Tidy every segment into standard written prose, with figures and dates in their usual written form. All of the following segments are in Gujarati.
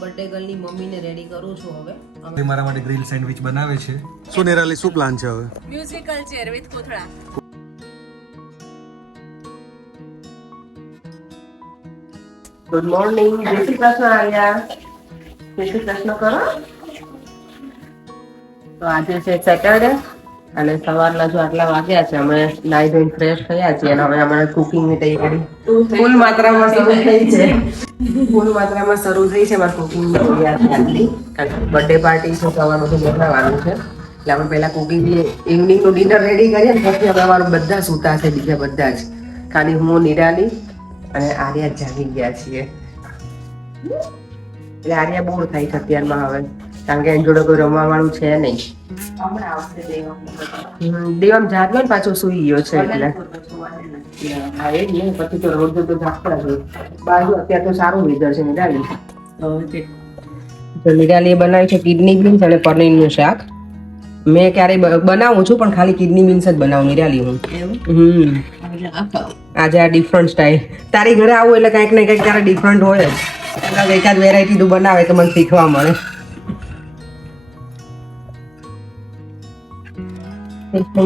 બર્થડે ગર્લની મમ્મીને રેડી કરું છું હવે. તે મારા માટે ગ્રીલ સેન્ડવિચ બનાવે છે. શું નિરાલી શું પ્લાન છે હવે? મ્યુઝિકલ ચેર વિથ કોથળા. Good morning. જય શ્રી કૃષ્ણ આર્યા. જય શ્રી કૃષ્ણ કરો. તો આજે છે સેટરડે અને સવારના જો આટલા વાગ્યા છે, અમે નાઈ ધોઈને ફ્રેશ થયા છીએ અને હવે અમારે કુકિંગની તૈયારી ફૂલ માત્રામાં શરૂ થઈ છે. મારી કુકિંગની તૈયારી આટલી બર્થડે પાર્ટી છે, સવારનું બનાવવાનું છે એટલે આપણે પહેલા કુકિંગની ઇવનિંગનું ડિનર રેડી કરીએ ને પછી હવે અમારું બધા સૂતા છે, બીજા બધા જ ખાલી હું, નિરાલી અને આર્યા જાગી ગયા છીએ. એટલે આર્યા બોર થાય છે અત્યારમાં હવે, કારણ કે એની જોડે કોઈ રમવા વાળું છે નહીં. દેવામ જાગ્યો ને પાછો સુઈ ગયો છે એટલે હા એ જ નહીં, પછી તો રોજ તો જાગતા જ હોય. બાજુ અત્યારે તો સારું વેધર છે. નિરાલી તો નિરાલીએ બનાવ્યું છે કિડની બીન્સ અને પનીરનું શાક. મેં ક્યારેય બનાવું છું પણ ખાલી કિડની બીન્સ જ બનાવું નિરાલી હું. આજે આ ડિફરન્ટ સ્ટાઇલ. તારી ઘરે આવું એટલે કંઈક ને કંઈક તારે ડિફરન્ટ હોય જ. એકાદ વેરાયટી તું બનાવે તો મને શીખવા મળે.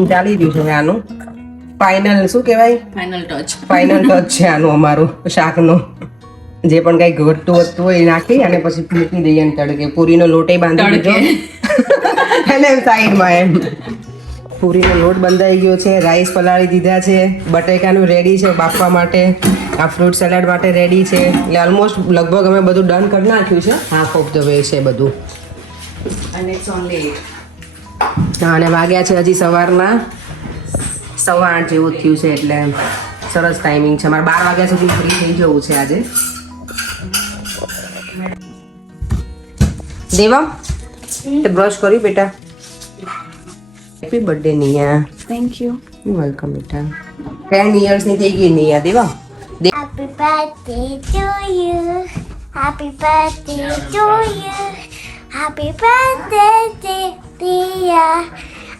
ચાલી રહ્યું છે આનું ફાઇનલ, શું કહેવાય, ફાઇનલ ટચ છે આનું અમારું શાકનો. જે પણ કઈ ઘટતું વધતું હોય એ નાખી અને પછી મૂકી દઈએ તડકે. પૂરીનો લોટ બાંધી દીધો એટલે સાઈડમાં એમ પૂરીનો લોટ બંધાઈ ગયો છે. રાઈસ પલાળી દીધા છે. બટેકાનું રેડી છે બાફવા માટે. આ ફ્રૂટ સલાડ માટે રેડી છે. એટલે ઓલમોસ્ટ લગભગ અમે બધું ડન કરી નાખ્યું છે. હાફ ઓફ ધ વે છે બધું. હા, અને વાગ્યા છે હજી સવારના 8:15 જેવું થયું છે એટલે સરસ ટાઈમિંગ છે. મારે 12 વાગ્યા સુધી ફ્રી થઈ જવું છે આજે. દેવમ બ્રશ કર્યું બેટા? Happy birthday Nia. Thank you. Welcome બેટા. 10 yearsની થઈ ગઈ Nia. Devam Happy birthday to you. Happy birthday to you. Happy birthday, dear.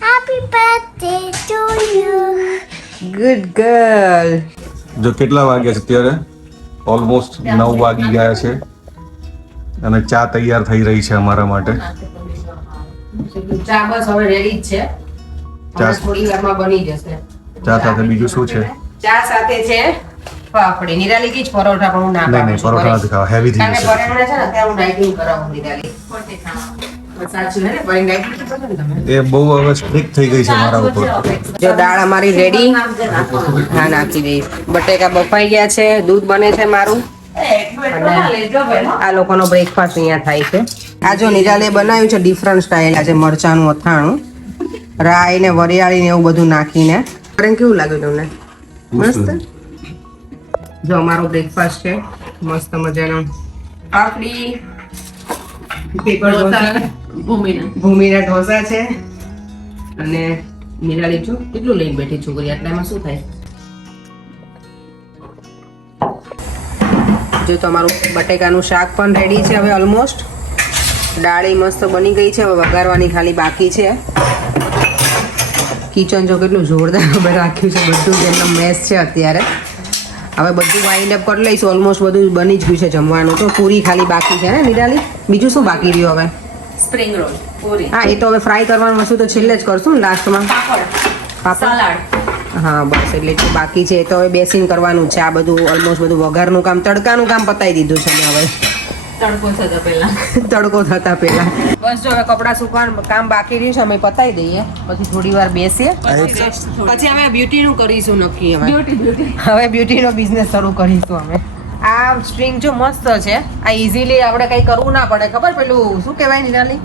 Happy birthday to you. Good girl. જો કેટલા વાગ્યા છે અત્યારે? ઓલમોસ્ટ 9 વાગી ગયા છે અને ચા તૈયાર થઈ રહી છે અમારા માટે. ચા બસ હવે રેડી જ છે. ચા થોડી વારમાં બની જશે. ચા સાથે બીજું શું છે? ચા સાથે છે પાપડી. નિરાલી કી પરોઠા પણ હું ના નહીં નહીં, પરોઠા નથી ખાવા, હેવી થઈ કારણ કે જશે. પરેણે છે ને અત્યારે હું ડાયટિંગ કરાવું નિરાલી. સાચું હે ને? પરેણે ડાયટિંગ કરો છો ને તમે? એ બહુ હવે સ્ટ્રિક્ટ થઈ ગઈ છે મારા ઉપર. જો દાળ અમારી રેડી. હા, નાખી દઈ. બટેકા બફાઈ ગયા છે. દૂધ બને છે મારું. આ લોકોનો બ્રેકફાસ્ટ અહીંયા થાય છે. આ જો નિરાલીએ બનાવ્યું છે ડિફરન્ટ સ્ટાઇલ. આજે મરચાનું અથાણું, રાઈ ને વરિયાળી ને એવું બધું નાખીને. કેવું લાગ્યું તમને? મસ્ત. જો અમારો બ્રેકફાસ્ટ છે મસ્ત મજાનો. પાપડી, પેપર ઢોસા, ભૂમિના ઢોસા છે. અને નિરાલી જો કેટલું લઈને બેઠી છોકરી, આટલામાં શું થાય. જો તમારું બટેકાનું શાક પણ રેડી છે હવે ઓલમોસ્ટ. દાળી મસ્ત બની ગઈ છે. હવે વઘારવાની ખાલી બાકી છે. કિચન જો કેટલું જોરદાર અમે રાખ્યું છે. બધું જેમનો મેસ છે અત્યારે. હવે બધું વાઇન્ડ અપ કરી લઈશું. ઓલમોસ્ટ બધું બની જ ગયું છે જમવાનું. તો પૂરી ખાલી બાકી છે ને નિરાલી? બીજું શું બાકી રહ્યું હવે? સ્પ્રિંગ રોલ, પૂરી. હા, એ તો હવે ફ્રાય કરવાનું વસ્તુ તો છેલ્લે જ કરશું ને લાસ્ટમાં. સલાડ. હા બસ, એટલે એટલું બાકી છે. એ તો હવે બેસીને કરવાનું છે. આ બધું ઓલમોસ્ટ બધું વઘારનું કામ, તડકાનું કામ પતાવી દીધું છે મેં હવે. તડકો થતો પહેલા. તડકો થતા પહેલા. બસ જો હવે કપડાં સુકવાનું કામ બાકી રહ્યું છે, અમે પતાવી દઈએ. પછી થોડી વાર બેસીએ. પછી અમે બ્યુટીનું કરીશું નક્કી. હવે બ્યુટીનો બિઝનેસ શરૂ કરીશું અમે. આ સ્ટ્રિંગ જો મસ્ત છે. આ ઇઝીલી આપણે કંઈ કરવું ના પડે. ખબર પેલું શું કહેવાય નિરાલી?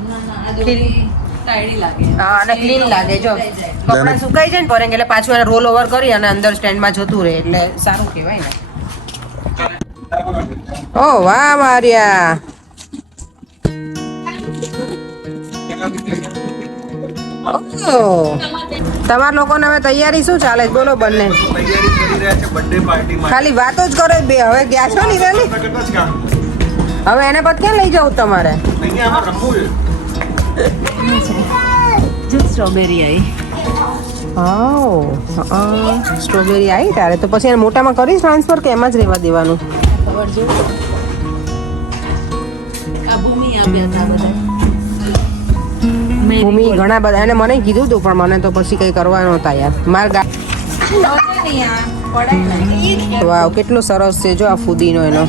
હા, અને ક્લીન લાગે. જો કપડાં સુકાઈ જાય ને પર એટલે પાછું એને રોલ ઓવર કરી અને અંદર સ્ટેન્ડમાં જતું રહે એટલે સારું કહેવાય ને. ઓ વાહ માર્યા. તમારા લોકોને હવે તૈયારી શું ચાલે છે બોલો? બંને ખાલી વાતો જ કરો બે. હવે ગયા છો નિરાલી? હવે એને પછી ક્યાં લઈ જવું તમારે? સ્ટ્રોબેરી આવી. સ્ટ્રોબેરી આવી તારે તો પછી એને મોટામાં કરીશ ટ્રાન્સફર કે એમાં જ રહેવા દેવાનું? રૂપિયા હતા બધા. ભૂમિ ઘણા બધા એને મને કીધું હતું પણ મને તો પછી કઈ કરવા નહોતા યાર મારા વાવ કેટલો સરસ છે જો આ ફુદીનો એનો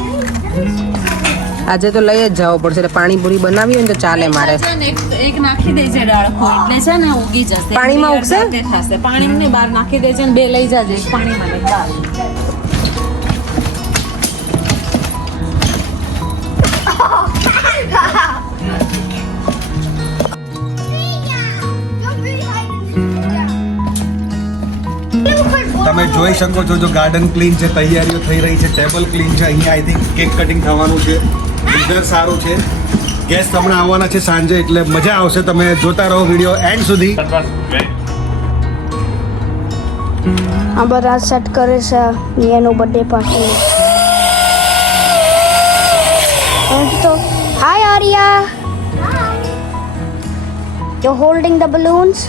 આજે તો લઈ જ જવો પડશે એટલે પાણીપુરી બનાવી હોય ને તો ચાલે મારે એક નાખી દેજે ડાળખો એટલે છે ને ઉગી જશે. પાણીમાં ઉગશે? તે થશે. પાણીમાં ને બહાર નાખી દેજે ને બે લઈ જાજે એક પાણીમાં ને એક બહાર. તમે જોઈ શકો છો જો ગાર્ડન ક્લીન છે, તૈયારીઓ થઈ રહી છે, ટેબલ ક્લીન છે. અહીંયા આઈ થિંક કેક કટિંગ થવાનું છે. વેધર સારું છે. ગેસ્ટ હમણાં આવવાના છે સાંજે એટલે મજા આવશે. તમે જોતા રહો વિડીયો એન્ડ સુધી. આ બધા સેટ કરે છે નિયાનો બર્થડે પાર્ટી. તો હાય Arya. You're holding the balloons?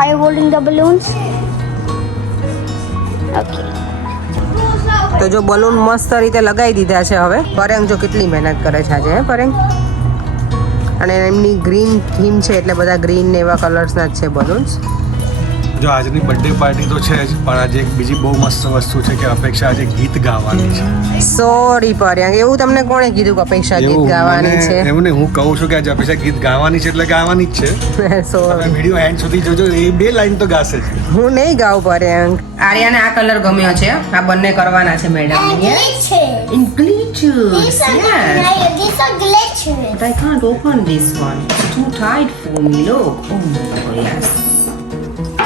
Are you holding the balloons? Okay. તો જો બલૂન મસ્ત રીતે લગાવી દીધા છે હવે પરેંગ જો કેટલી મહેનત કરે છે આજે હે પરેંગ અને એમની ગ્રીન થીમ છે એટલે બધા ગ્રીન ને એવા કલર્સના જ છે બલૂન્સ જો આજની બર્થડે પાર્ટી તો છે જ પણ આજે એક બીજી બહુ મસ્ત વસ્તુ છે કે અપેક્ષા આજે ગીત ગાવાની છે. સોરી પરેંગ એવું તમને કોણે કીધું કે અપેક્ષા ગીત ગાવાની છે એવું નહીં હું કહું છું કે આજે અપેક્ષા ગીત ગાવાની છે એટલે ગાવાની જ છે. સોરી તમે વિડીયો એન્ડ સુધી જોજો એ બે લાઈન તો ગાશે જ. હું નહીં ગાઉં પરેંગ આર્યાને આ કલર ગમ્યો છે આ બંને કરવાના છે madam Glitches. in glitches These are these are glitches. but I can't open this one it's too tight for me look oh yes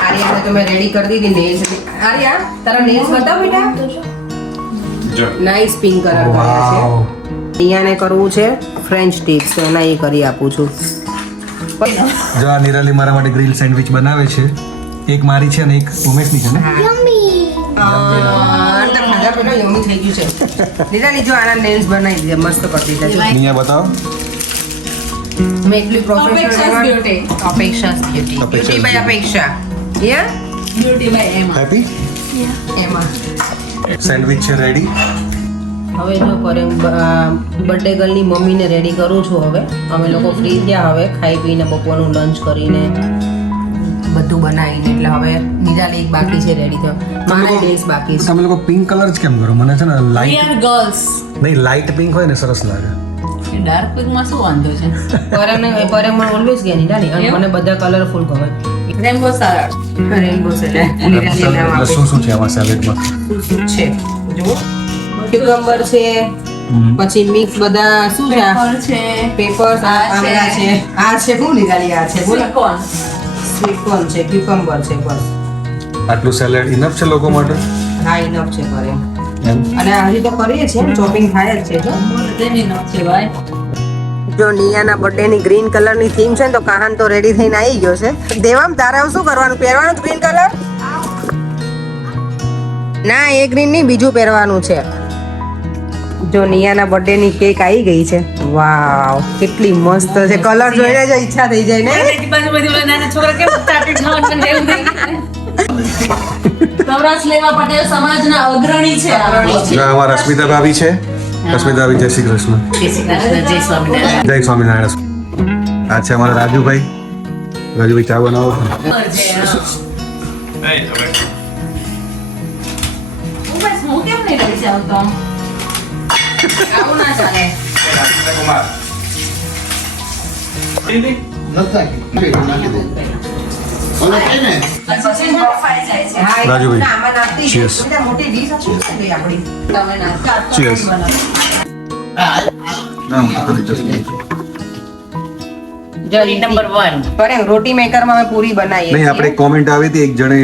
આર્યાને તો મેં રેડી કરી દીધી નેલ્સ આર્યા તારા નેલ્સ બતાવ બેટા નાઈસ પિંક કલર કર્યા છે ટીયાને કરવું છે ફ્રેન્ચ ટીક્સ તો એના એ કરી આપું છું જો આ નિરાલી મારા માટે ગ્રીલ સેન્ડવિચ બનાવે છે. એક મારી છે અને એક ઉમેશની છે ને. Yummy. અંદર ખાધા પેલા યમી થઈ ગયું છે નિરાલી જો આના નેલ્સ બનાવી દીધા મસ્ત કરી દીધા છે અહીંયા બતાવો. મેં એટલી Apexa's પ્રોફેશનલ beauty. અપેક્ષા બ્યુટી બ્યુટી બાય અપેક્ષા યા બ્યુટી બાય એમાં. હેપી એમાં સેન્ડવિચ છે રેડી. હવે જો પરે બર્થડે ગર્લની મમ્મીને રેડી કરું છું હવે અમે લોકો ફ્રી થયા હવે ખાઈ પીને બપોરનું લંચ કરીને બધું બનાવીને એટલે હવે નિરાલી એક બાકી છે રેડી થયો મારે ડેસ બાકી છે તમે લોકો પિંક કલર જ કેમ કરો? મને છે ને We લાઈટ are girls. નહીં લાઈટ પિંક હોય ને સરસ લાગે. ડાર્ક પિંક માં શું વાંધો છે? પરે મને ઓલવેઝ ગયા નિરાલી અને મને બધા કલરફુલ ગમે રેમ્બો સલાડ. રેનબો છે નિરાલી નામ એટલે આપે શું શું છે આમાં સેલેડમાં? છે જુઓ ક્યુકમ્બર છે પછી મિક્સ બધા શું છે પેપર છે. પેપર્સ આ છે. આવેલા છે આ છે શું નિરાલી આ છે બોલો Sweet corn. સ્વીટ કોર્ન છે ક્યુકમ્બર છે બસ આટલું સેલેડ ઇનફ છે લોકો માટે? હા ઇનફ છે પરે એમ અને હજી તો કરીએ છીએ ચોપિંગ થાય જ છે જો તેની નો છે ભાઈ. જો નિયાના બર્થડે ની ગ્રીન કલર ની થીમ છે ને તો કાહાન તો રેડી થઈને આવી ગયો છે દેવામ તારે હવે શું કરવાનું પહેરવાનું ગ્રીન કલર ના એ ગ્રીન નહીં બીજું પહેરવાનું છે જો નિયાના બર્થડે ની કેક આવી ગઈ છે વાવ કેટલી મસ્ત છે કલર જોઈને જ ઈચ્છા થઈ જાય ને એની બાજુ બધી ઓલા નાના છોકરા કેમ ચાટી ખાવાનું ને એવું થઈ ગયું. સૌરાષ્ટ્ર લેવા પટેલ સમાજના અગ્રણી છે. જો આમાં રશ્મિતા ભાભી છે. રશ્મિતા ભાભી જય શ્રી કૃષ્ણ. જય શ્રી કૃષ્ણ, જય સ્વામિનારાયણ. જય સ્વામિનારાયણ. આ છે અમારા રાજુભાઈ. રાજુભાઈ ચા બનાવો છો? હું કેમ નહીં રહી આવતો? આવું ના ચાલે. રાજુભાઈ. આમાં નાખતી Cheers. બધા મોટી ડીશ હશે ને કઈ આપણી તમે ના Cheers. ના, હું તો કરી જશે. નંબર 1. પરે રોટી મેકરમાં અમે પૂરી બનાવીએ નહીં આપણે કોમેન્ટ આવી હતી એક જણે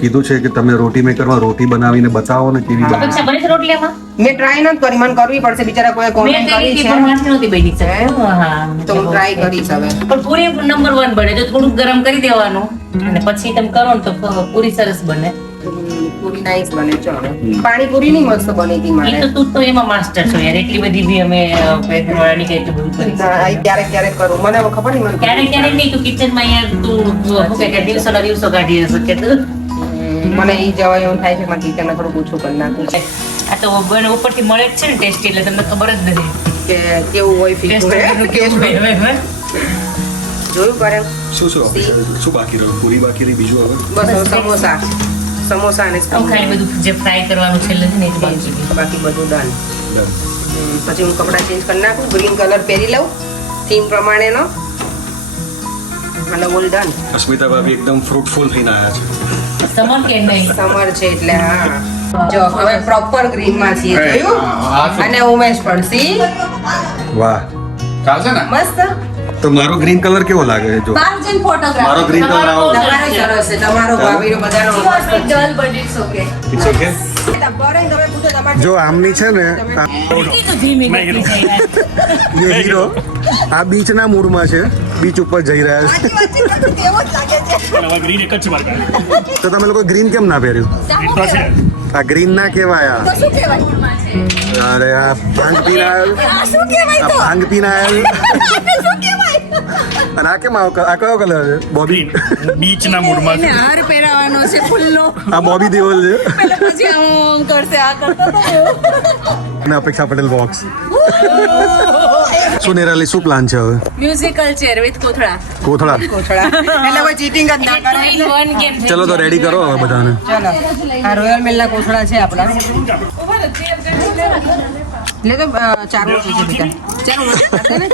કીધું છે કે તમે રોટી મેકરમાં રોટી બનાવીને બતાવો ને કેવી બને. અપેક્ષા બને છે રોટલી આમાં? મેં ટ્રાય નથી કરી મને કરવી પડશે બિચારા કોઈ મેં કોમેન્ટ કરી કરી હતી છે પણ મારાથી નહોતી બની છે. હા. તો હું ટ્રાય કરીશ હવે પણ પૂરી નંબર 1 બને જો થોડુંક ગરમ કરી દેવાનું અને પછી તમે કરો ને તો પૂરી સરસ બને. પૂરી નાઈસ બને ચલો પાણીપુરી ની મસ્ત બની હતી એ મારે તો તું તો એમાં માસ્ટર છો યાર એટલી બધી બી અમે પેટવાળાની કે એટલું બધું કરી ના, આ ક્યારેક ક્યારેક કરું મને હવે ખબર નહીં મને ક્યારેક ક્યારેક નહીં તું કિચનમાં યાર તું શું કે દિવસોના દિવસો કાઢી શકે તું મને ઈ જવાય એવું થાય છે મારા કિચન થોડું ઓછું કરી નાખું આ તો બને ઉપરથી મળે જ છે ને ટેસ્ટી એટલે તમને ખબર જ નથી કે કેવું હોય ફીકું કેવું હોય હવે? જોયું કરે શું બાકી રહ્યું? પૂરી બાકી રહી, બીજું હવે બસ હવે સમોસા અને આમ ખાલી બધું જે ફ્રાય કરવાનું છેલ્લે છે ને એ જ બાકી છે. બાકી બધું ડન. Done. પછી હું કપડાં ચેન્જ કરી નાખું, ગ્રીન કલર પહેરી લઉં થીમ પ્રમાણેનો અને ઓલ ડન. અસ્મિતા ભાભી એકદમ ફ્રૂટફુલ થઈને આવ્યા છે. સમર કે નહીં? સમર છે એટલે હા. જો હવે પ્રોપર ગ્રીન માં છીએ, જોયું? અને ઉમેશ પણ સી વાહ, મસ્ત. તો મારો ગ્રીન કલર કેવો લાગે છે? જો મારો ગ્રીન કલર આવો. તમારો સરસ છે, તમારો ભાભીનો બધાનો મસ્ત છે. It's okay. જો આમની છે ને ये હીરો આ બીચના મૂડમાં છે, બીચ ઉપર જઈ રહ્યા છે. તો તમે લોકો ગ્રીન કેમ ના પહેર્યું? આ ગ્રીન ના કહેવાય. અરે આ ભાંગ પીને આવેલ. અને આ કેમ આ કયો કલર છે? બોબી બીચ ના મૂડમાં છે. હાર પહેરાવાનો છે ફુલ્લો, આ બોબી દેઓલ છે. પછી આમ કરશે આ કરતો અને અપેક્ષા પટેલ બોક્સ. શું નિરાલી, શું પ્લાન છે હવે? મ્યુઝિકલ ચેર વિથ કોથળા. કોથળા. એટલે કોઈ ચીટિંગ જ ના કરે. વન ગેમ ચલો તો રેડી કરો હવે બધાને. ચાલો આ રોયલ મિલના કોથળા છે આપણા. લે તો ચાર રોટી છે બેટા. ચાર રોટી ને.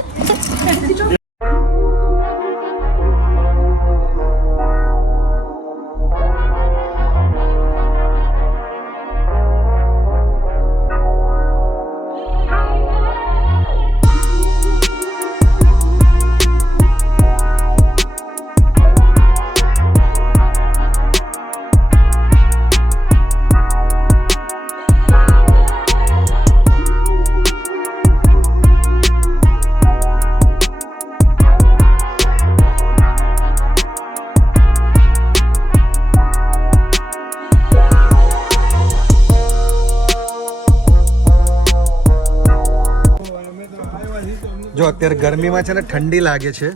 જો અત્યારે ગરમીમાં છે ને ઠંડી લાગે છે,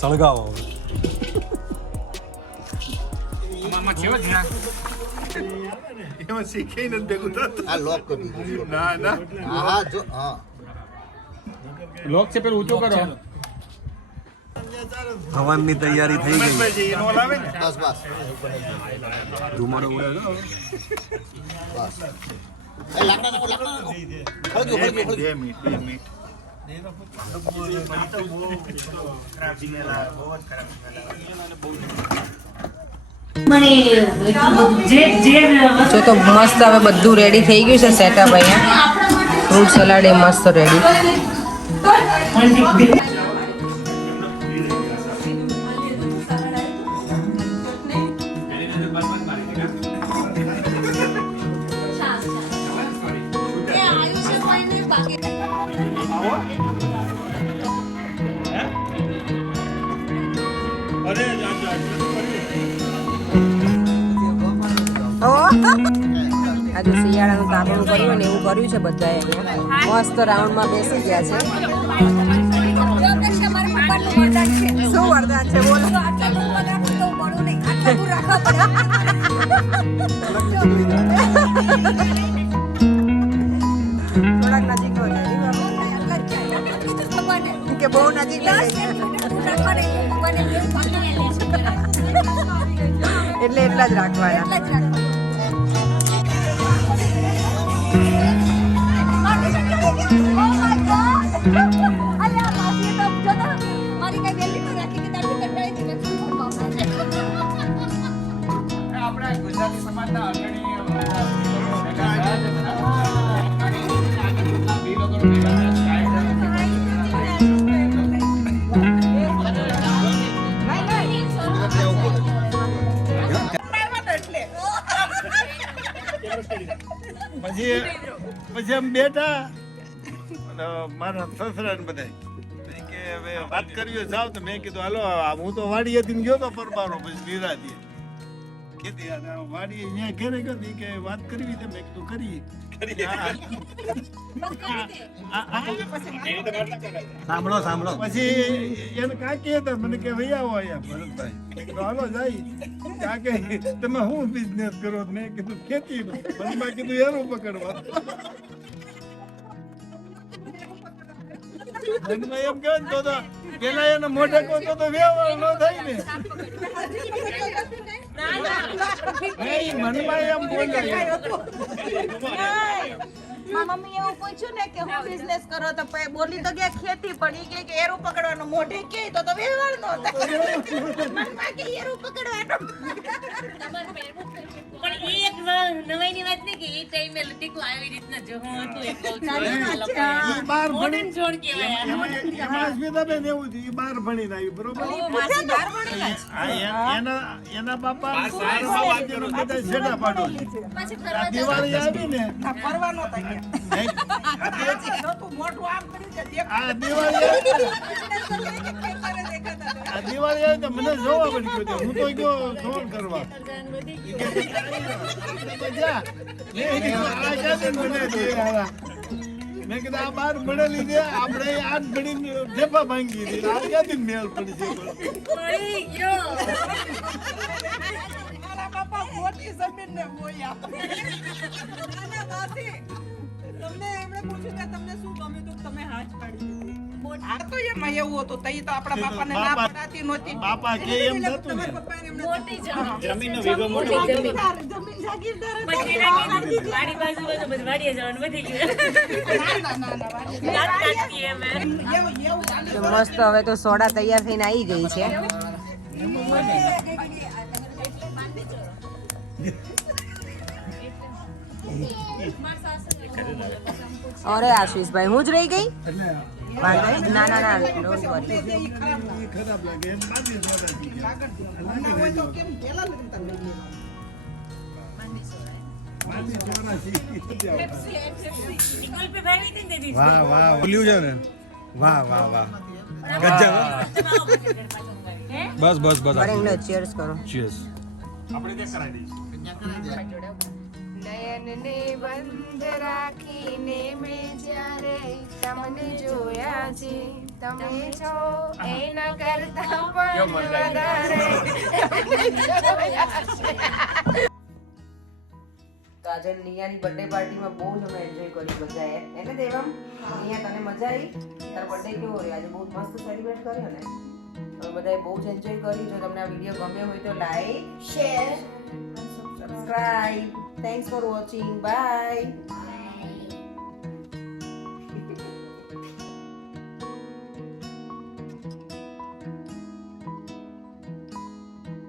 સળગાવો. લોક છે પેલું ઊંચું કરો. હવનની તૈયારી થઈ ગઈ. ધુમાડો ઉડે છે. જો તો મસ્ત હવે બધું રેડી થઈ ગયું છે સેટઅપ. અહીંયા ફ્રૂટ સલાડ એ મસ્ત રેડી. આજે શિયાળાનું તાપણું કર્યું ને એવું કર્યું છે બધાએ. અહીંયા મસ્ત રાઉન્ડમાં બેસી ગયા છે. શું વરદાન છે બોલો? થોડાક નજીક હો જાય કે બહુ નજીક એટલે એટલા જ રાખવાના. પછી આમ બેઠા મારા સસરા ને બધા કે હવે વાત કરવી જાવ તો મેં કીધું હાલો હું તો વાડી હતી ગયો તો પરબારો પછી નિરાતી ખેતી વાડી અહીંયા ઘેરે ગયો કે વાત કરવી છે મેં કીધું કરી. સાંભળો પછી એને કાકી હતા મને કે ભાઈ આવો અહીંયા ભરતભાઈ હાલો જાય કાકે તમે શું બિઝનેસ કરો? મેં કીધું ખેતી નું. કીધું એનું પકડવા. મનમાં એમ કહે ને તો પેલા એને મોઢે કહો તો વ્યવહાર ન થાય ને એ મનમાં એમ બોલે મમ્મી એવું પૂછ્યું ને કે હું બિઝનેસ કરો તો બોલી તો ગયા ખેતી પણ ઈ કે એરું પકડવાનું મોઢે કે તો વ્યવહાર નો થાય મનમાં કે એરું પકડવાનું પણ એ એક નવાઈની વાત ને કે એ ટાઈમે લતીકો આવી રીતના જો હું હતું એ કહું છું ઈ બાર ભણી મોડર્ન જોડ કહેવાય એમાં અસ્મિતાબેન એવું થયું, ઈ બાર ભણીને આવી બરોબર એના બાપા બધા છેડા પાડો છે. આ દિવાળી આવી ને ફરવાનો થાય આ દિવાળી આવી તો મને જોવા પડી ગયો હું તો ગયો ફોન કરવા મેં કીધું આ બાર ભણેલી છે આપણે આઠ ભણીને ઢેફા ભાંગી હતી આ ક્યાંથી મેળ પડી છે મળી ગયો મારા બાપા મોટી જમીન ને મોયા તમને એમણે પૂછ્યું કે તમને શું ગમ્યું તું તમે હાથ પાડી આ તો એમાં એવું હતું તઈ તો આપણા બાપાને ના પડાતી નહોતી બાપા કે એમ નતું ને મોટી જમીન જમીન જાગીરદાર વાડી બાજુ બધું બધું વાડીએ જવાનું વધી ગયું મસ્ત હવે તો સોડા તૈયાર થઈને આવી ગઈ છે અરે આશીષભાઈ હું જ રહી ગઈ ના ના ના ડોન્ટ વરી ખરાબ લાગે એમ બાંધી સોડાથી વાહ વાહ બોલ્યું છે ને વાહ વાહ વાહ ગજબ બસ બસ બસ બરેંગનો ચીયર્સ કરો ચીયર્સ આપણે તે કરાવી દઈશું નયનને બંધ રાખીને મેં જ્યારે તમને જોયા છે તમે છો એના કરતા પણ વધારે તો આજે નિયાની બર્થડે પાર્ટીમાં બહુ જ અમે એન્જોય કર્યું બધાએ એને દેવામ નિયા તને મજા આવી તારો બર્થડે કેવો રહ્યો આજે બહુ મસ્ત સેલિબ્રેટ કર્યો ને તમે બધાએ બહુ જ એન્જોય કર્યું જો તમને આ વિડીયો ગમ્યો હોય તો like share subscribe thanks for watching bye